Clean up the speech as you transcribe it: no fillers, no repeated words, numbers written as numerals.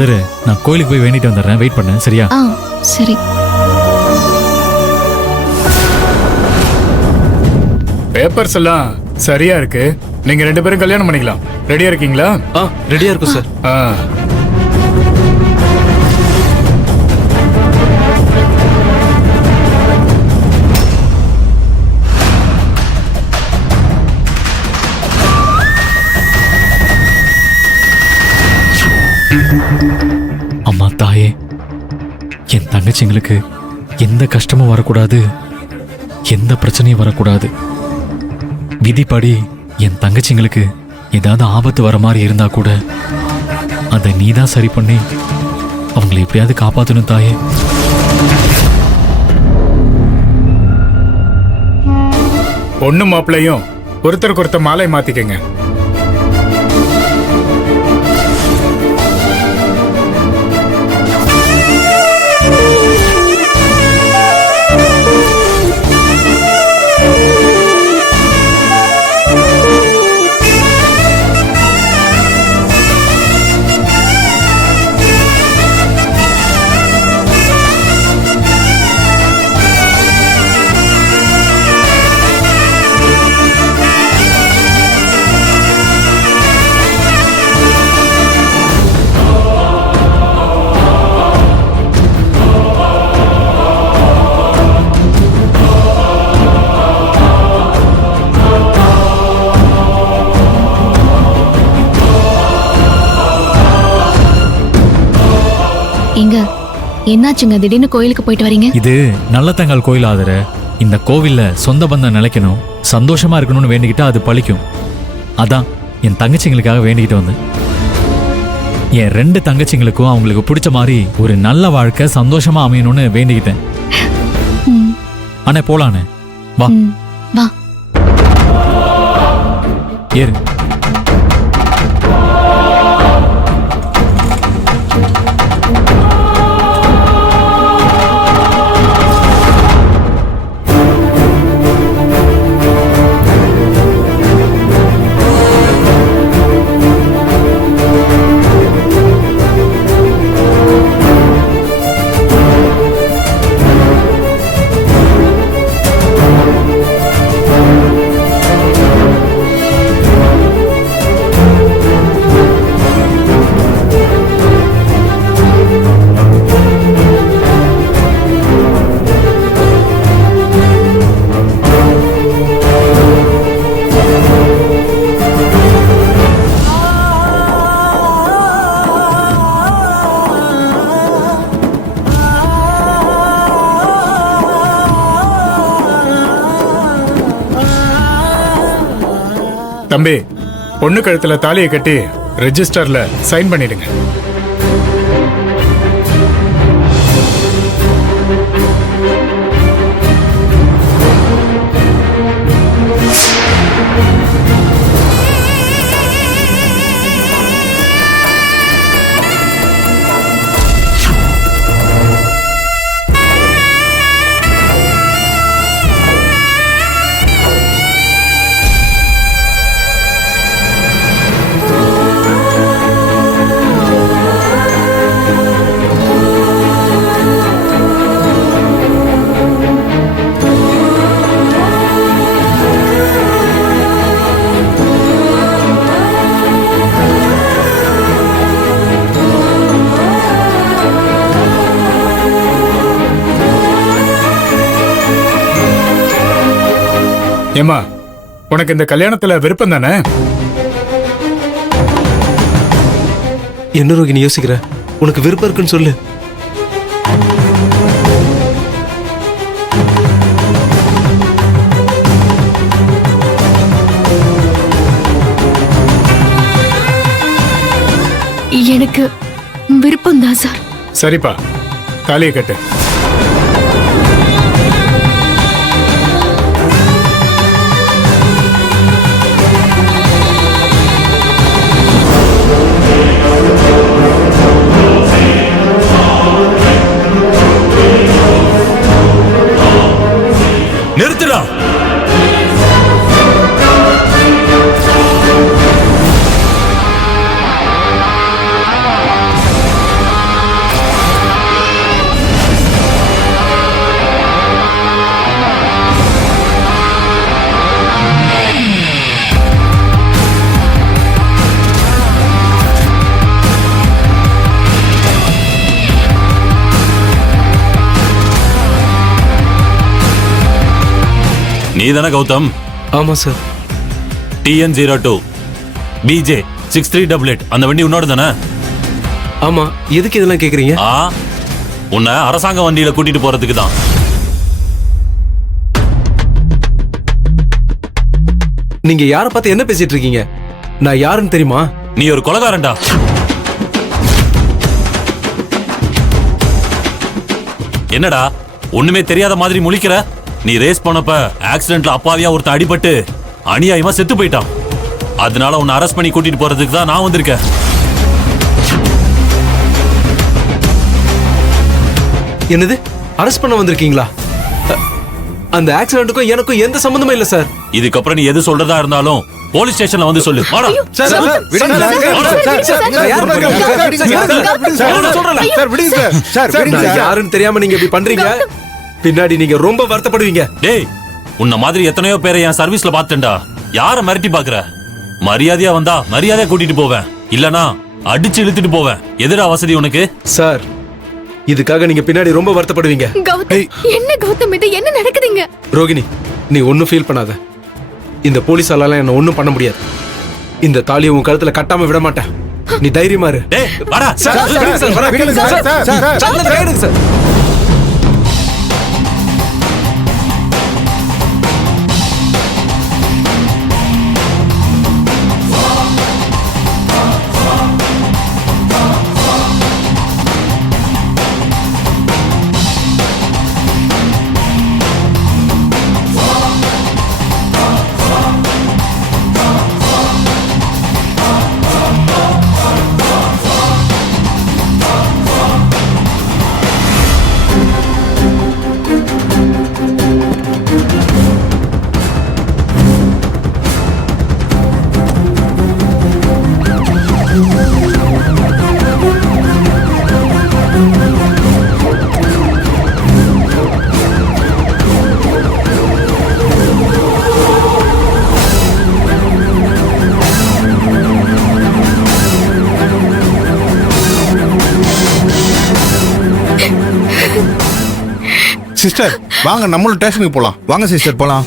ஆதரு, நான் கோயிலுக்கு போய் வேண்டிட்டு வந்துடுறேன், வெயிட் பண்ணு, சரியா? சரி. பேப்பர்ஸ் எல்லாம் சரியா இருக்கு. நீங்க 2 பேரும் கல்யாணம் பண்ணிக்கலாம். ரெடியா இருக்கீங்களா? ரெடியா இருக்கும் சார். அம்மா தாயே, என் தங்கச்சிங்களுக்கு எந்த கஷ்டமும் வரக்கூடாது, எந்த பிரச்சனையும் வரக்கூடாது. விதிப்படி என் தங்கச்சிங்களுக்கு ஏதாவது ஆபத்து வர மாதிரி இருந்தா கூட அதை நீதான் சரி பண்ணி அவங்களை எப்படியாவது காப்பாற்றணும் தாயே. பொண்ணு மாப்பிள்ளையும் ஒருத்தருக்கு ஒருத்தர் மாலை மாத்திக்கங்க. என்னாச்சுங்க, திடீர்னு கோயிலுக்கு போயிட்டு வரீங்க? இது நல்லத்தங்கால் கோயில் ஆதர. இந்த கோவில்ல சொந்த பந்தம் நிலைக்கணும், சந்தோஷமா இருக்கணும்னு வேண்டிக்கிட்டா அது பழிக்கும். அதான் என் தங்கச்சிங்களுக்காக வேண்டிக்கிட்டு வந்தேன். என் 2 தங்கச்சிங்களுக்கும் அவங்களுக்கு பிடிச்ச மாதிரி ஒரு நல்ல வாழ்க்கை சந்தோஷமா அமையணும்னு வேண்டிக்கிட்டேன். அண்ணே போலானே, வா வா. ஏறு. தம்பி, பொண்ணு கழுத்துல தாலியை கட்டி ரெஜிஸ்டர்ல சைன் பண்ணிடுங்க. ஏமா, உனக்கு இந்த கல்யாணத்துல விருப்பம் தானே? என்ன ரோகிணி யோசிக்கிற? உனக்கு விருப்பம் இருக்குன்னு சொல்லு. எனக்கு விருப்பம் தான் சார். சரிப்பா, தாலியை கட்டு. நிறுத்துடா. நீ தானே கௌதம்? ஆமா சார். TN02 BJ 6388 அந்த வண்டி உன்னோட தானே? ஆமா, எதுக்கு இதெல்லாம் கேக்குறீங்க? உன்னை அரசாங்க வண்டியில கூட்டிட்டு போறதுக்கு தான். நீங்க யார பார்த்து என்ன பேசிட்டு இருக்கீங்க? நான் யாருன்னு தெரியுமா? நீ ஒரு கொலைகாரன்டா. என்னடா ஒண்ணுமே தெரியாத மாதிரி முழிக்கிற? நீ ரேஸ் பண்ணப்ப ஆக்சிடென்ட்ல அப்பாவியா ஒருத்தன் அடிபட்டு அநியாயமா செத்து போயிட்டான். அதனால உன்னை அரெஸ்ட் பண்ணி கூட்டிட்டு போறதுக்கு தான் நான் வந்திருக்கேன். என்னது, அரெஸ்ட் பண்ண வந்திருக்கீங்களா? அந்த ஆக்சிடென்ட்டுக்கும் எனக்கும் எந்த சம்பந்தமும் இல்ல சார். இதுக்கப்புறம் நீ எது சொல்றதா இருந்தாலும் போலீஸ் ஸ்டேஷன்ல வந்து சொல்லு. வாடா. யாருன்னு தெரியாம நீங்க இப்படி பண்றீங்க, பின்னாடி நீங்க ரொம்ப வருத்தப்படுவீங்க. டேய், உன்ன மாதிரி எத்தனையோ பேரை என் சர்வீஸ்ல பாத்துட்டேன்டா. யார மிரட்டி பாக்குற? மரியாதையா வந்தா மரியாதையா கூட்டிட்டு போவேன், இல்லனா அடிச்சு இழுத்துட்டு போவேன். எதிரா வசதி உனக்கு? சார், இதுக்காக நீங்க பின்னாடி ரொம்ப வருத்தப்படுவீங்க. கௌதம், என்ன கௌதம் இது? என்ன நடக்குதுங்க? ரோகிணி, நீ ஒன்னும் ஃபீல் பண்ணாத. இந்த போலீஸால என்ன ஒன்னும் பண்ண முடியாது. இந்த தாலியை உன் கழுத்துல கட்டாம விட மாட்டேன். நீ தைரியமா இரு. டேய், வாடா. சார். சிஸ்டர் வாங்க, நம்மளும் ஸ்டேஷனுக்கு போலாம். வாங்க சிஸ்டர், போலாம்.